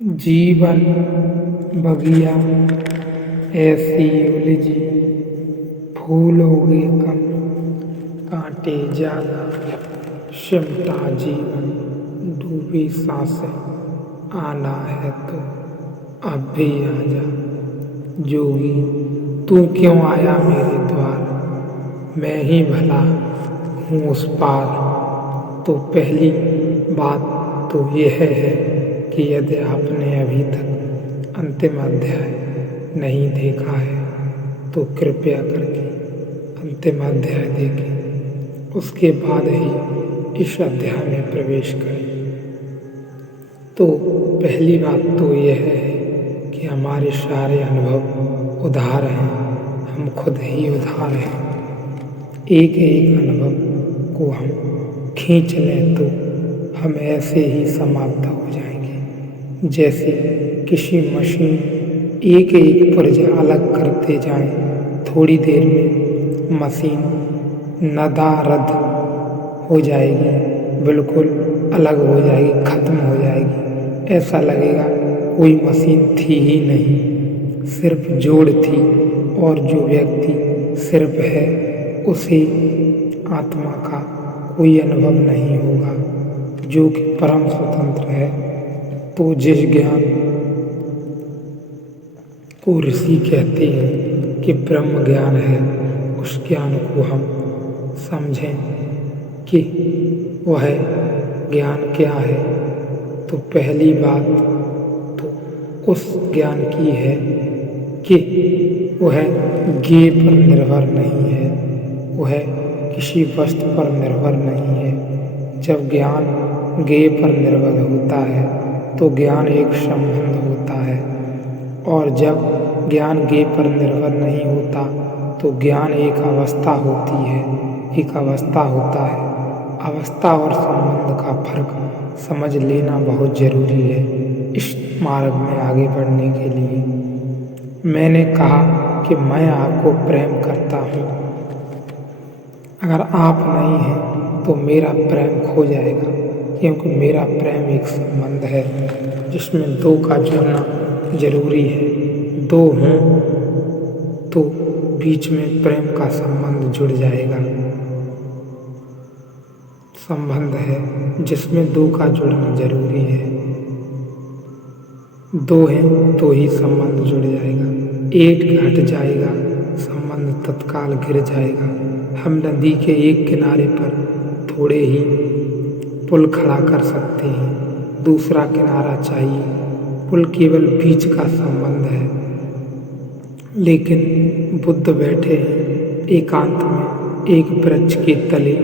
जीवन बगिया ऐसी उलझी, फूल उगे कम, कांटे ज्यादा, सिमटा जीवन, डूबी सांसें, आना है तो अब भी आजा। जोगी तू क्यों आया मेरे द्वार, मैं ही भला हूँ उस पार। तो पहली बात तो यह है कि यदि आपने अभी तक अंतिम अध्याय नहीं देखा है तो कृपया करके अंतिम अध्याय देखें, उसके बाद ही इस अध्याय में प्रवेश करें। तो पहली बात तो यह है कि हमारे सारे अनुभव उधार हैं, हम खुद ही उधार हैं। एक एक अनुभव को हम खींच लें तो हम ऐसे ही समाप्त हो जाएंगे जैसे किसी मशीन एक एक पुर्जा अलग करते जाए, थोड़ी देर में मशीन नदारद हो जाएगी, बिल्कुल अलग हो जाएगी, खत्म हो जाएगी। ऐसा लगेगा कोई मशीन थी ही नहीं, सिर्फ जोड़ थी। और जो व्यक्ति सिर्फ है उसे आत्मा का कोई अनुभव नहीं होगा, जो कि परम स्वतंत्र है। तो जिस ज्ञान को ऋषि कहते हैं कि ब्रह्म ज्ञान है, उस ज्ञान को हम समझें कि वह ज्ञान क्या है। तो पहली बात तो उस ज्ञान की है कि वह ज्ञेय पर निर्भर नहीं है, वह किसी वस्तु पर निर्भर नहीं है। जब ज्ञान ज्ञेय पर निर्भर होता है तो ज्ञान एक संबंध होता है, और जब ज्ञान ज्ञेय पर निर्भर नहीं होता तो ज्ञान एक अवस्था होती है, एक अवस्था होता है। अवस्था और संबंध का फर्क समझ लेना बहुत जरूरी है इस मार्ग में आगे बढ़ने के लिए। मैंने कहा कि मैं आपको प्रेम करता हूँ, अगर आप नहीं हैं तो मेरा प्रेम खो जाएगा, क्योंकि मेरा प्रेम एक संबंध है जिसमें दो का जुड़ना जरूरी है। दो हों तो बीच में प्रेम का संबंध जुड़ जाएगा। संबंध है जिसमें दो का जुड़ना जरूरी है। दो हैं तो ही संबंध जुड़ जाएगा, एक घट जाएगा संबंध तत्काल गिर जाएगा। हम नदी के एक किनारे पर थोड़े ही पुल खड़ा कर सकते हैं, दूसरा किनारा चाहिए। पुल केवल बीच का संबंध है। लेकिन बुद्ध बैठे हैं एकांत में एक वृक्ष के तले,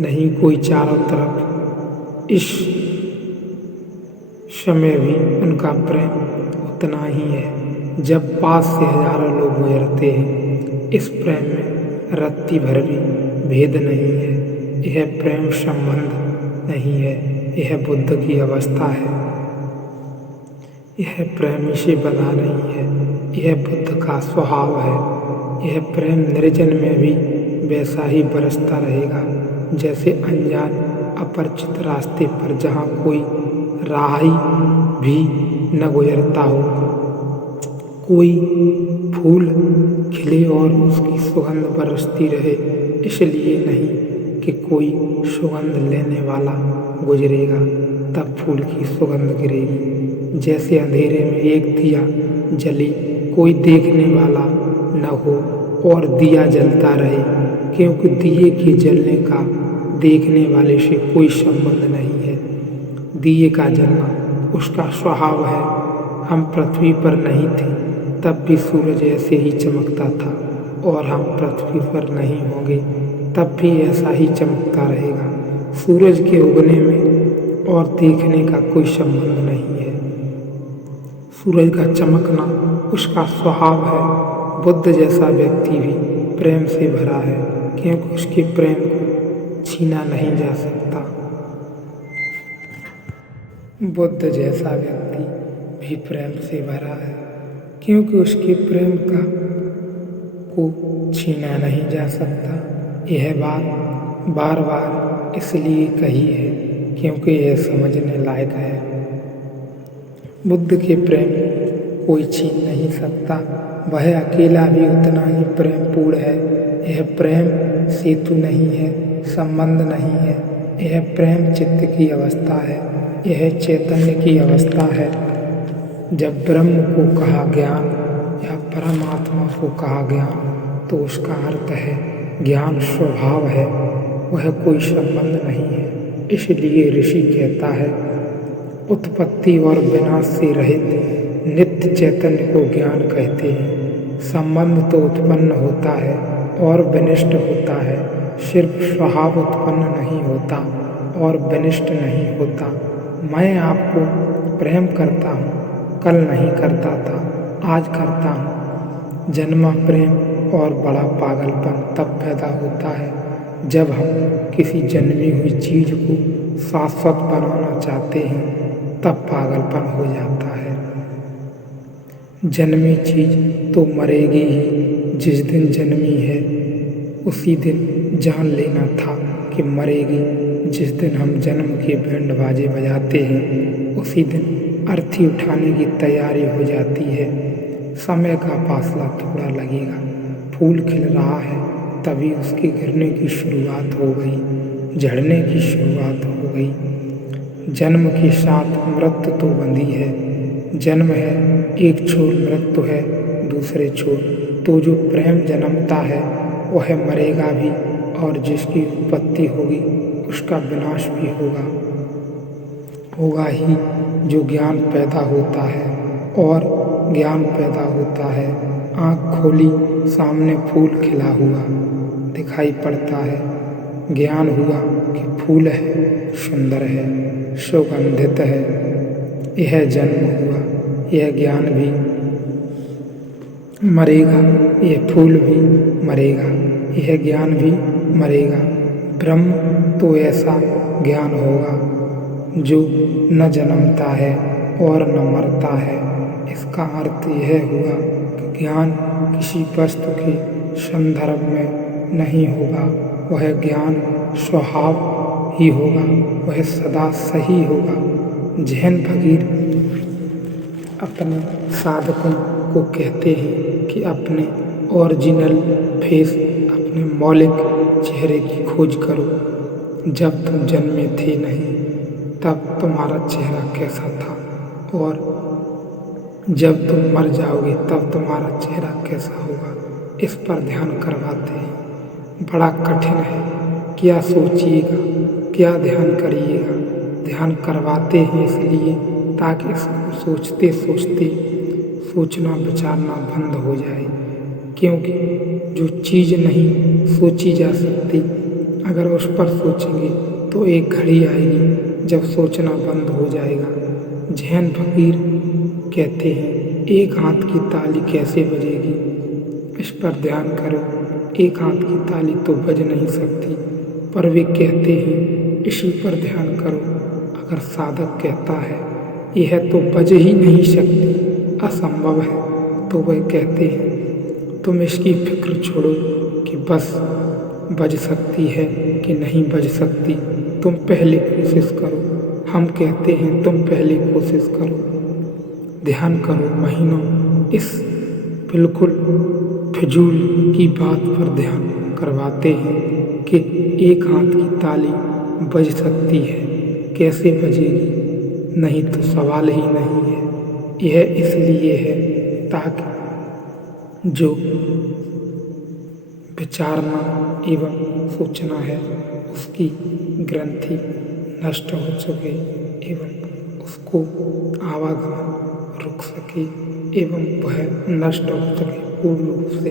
नहीं कोई चारों तरफ। इस समय भी उनका प्रेम उतना ही है। जब पास से हजारों लोग गुजरते हैं, इस प्रेम में रत्ती भर भी भेद नहीं है। यह प्रेम संबंध नहीं है, यह बुद्ध की अवस्था है। यह प्रेम से बना नहीं है, यह बुद्ध का स्वभाव है। यह प्रेम निर्जन में भी वैसा ही बरसता रहेगा जैसे अनजान अपरिचित रास्ते पर जहाँ कोई राही भी न गुजरता हो। कोई फूल खिले और उसकी सुगंध बरसती रहे, इसलिए नहीं कि कोई सुगंध लेने वाला गुजरेगा तब फूल की सुगंध गिरेगी। जैसे अंधेरे में एक दिया जले, कोई देखने वाला न हो और दिया जलता रहे, क्योंकि दिए के जलने का देखने वाले से कोई संबंध नहीं है। दिए का जलना उसका स्वभाव है। हम पृथ्वी पर नहीं थे तब भी सूरज ऐसे ही चमकता था, और हम पृथ्वी पर नहीं होंगे तब भी ऐसा ही चमकता रहेगा। सूरज के उगने में और देखने का कोई संबंध नहीं है। सूरज का चमकना उसका स्वभाव है। बुद्ध जैसा व्यक्ति भी प्रेम से भरा है, क्योंकि उसके प्रेम को छीना नहीं जा सकता। बुद्ध जैसा व्यक्ति भी प्रेम से भरा है, क्योंकि उसके प्रेम को छीना नहीं जा सकता। यह बात बार बार इसलिए कही है क्योंकि यह समझने लायक है। बुद्ध के प्रेम कोई छीन नहीं सकता, वह अकेला भी उतना ही प्रेम पूर्ण है। यह प्रेम सेतु नहीं है, संबंध नहीं है, यह प्रेम चित्त की अवस्था है, यह चैतन्य की अवस्था है। जब ब्रह्म को कहा ज्ञान या परमात्मा को कहा ज्ञान तो उसका अर्थ है ज्ञान स्वभाव है, वह कोई संबंध नहीं है। इसलिए ऋषि कहता है उत्पत्ति और विनाश से रहित नित्य चैतन्य को ज्ञान कहते हैं। संबंध तो उत्पन्न होता है और विनिष्ट होता है, सिर्फ स्वभाव उत्पन्न नहीं होता और विनिष्ट नहीं होता। मैं आपको प्रेम करता हूँ, कल नहीं करता था, आज करता हूँ। जन्मा प्रेम और बड़ा पागलपन तब पैदा होता है जब हम किसी जन्मी हुई चीज को शाश्वत बनाना चाहते हैं, तब पागलपन हो जाता है। जन्मी चीज तो मरेगी ही, जिस दिन जन्मी है उसी दिन जान लेना था कि मरेगी। जिस दिन हम जन्म के बैंड बाजे बजाते हैं उसी दिन अर्थी उठाने की तैयारी हो जाती है। समय का फासला थोड़ा लगेगा, फूल खिल रहा है तभी उसके गिरने की शुरुआत हो गई, झड़ने की शुरुआत हो गई। जन्म के साथ मृत्यु तो बंधी है। जन्म है एक छोर, मृत्यु है दूसरे छोर। तो जो प्रेम जन्मता है वह मरेगा भी, और जिसकी उत्पत्ति होगी उसका विनाश भी होगा ही। जो ज्ञान पैदा होता है और ज्ञान पैदा होता है, आँख खोली सामने फूल खिला हुआ दिखाई पड़ता है। ज्ञान हुआ कि फूल है, सुंदर है, सुगंधित है। यह जन्म हुआ, यह ज्ञान भी मरेगा, यह फूल भी मरेगा, यह ज्ञान भी मरेगा। ब्रह्म तो ऐसा ज्ञान होगा जो न जन्मता है और न मरता है। इसका अर्थ यह हुआ कि ज्ञान किसी वस्तु के संदर्भ में नहीं होगा, वह ज्ञान स्वभाव ही होगा, वह सदा सही होगा। जैन फकीर अपने साधकों को कहते हैं कि अपने ओरिजिनल फेस, अपने मौलिक चेहरे की खोज करो। जब तुम जन्मे थे नहीं तब तुम्हारा चेहरा कैसा था, और जब तुम मर जाओगे तब तुम्हारा चेहरा कैसा होगा। इस पर ध्यान करवाते हैं। बड़ा कठिन है, क्या सोचिएगा, क्या ध्यान करिएगा। ध्यान करवाते हैं इसलिए ताकि इसको सोचते सोचते सोचना विचारना बंद हो जाए। क्योंकि जो चीज़ नहीं सोची जा सकती, अगर उस पर सोचेंगे तो एक घड़ी आएगी जब सोचना बंद हो जाएगा। जैन फकीर कहते हैं एक हाथ की ताली कैसे बजेगी, इस पर ध्यान करो। एक हाथ की ताली तो बज नहीं सकती, पर वे कहते हैं इसी पर ध्यान करो। अगर साधक कहता है यह तो बज ही नहीं सकती, असंभव है, तो वह कहते हैं तुम इसकी फिक्र छोड़ो कि बस बज सकती है कि नहीं बज सकती, तुम पहले कोशिश करो। हम कहते हैं तुम पहले कोशिश करो, ध्यान करो महीनों। इस बिल्कुल फिजूल की बात पर ध्यान करवाते हैं कि एक हाथ की ताली बज सकती है, कैसे बजेगी, नहीं तो सवाल ही नहीं है। यह इसलिए है ताकि जो विचारना एवं सोचना है उसकी ग्रंथि नष्ट हो सके एवं उसको आवागमन रुक सके एवं वह नष्ट हो सके, पूर्ण रूप से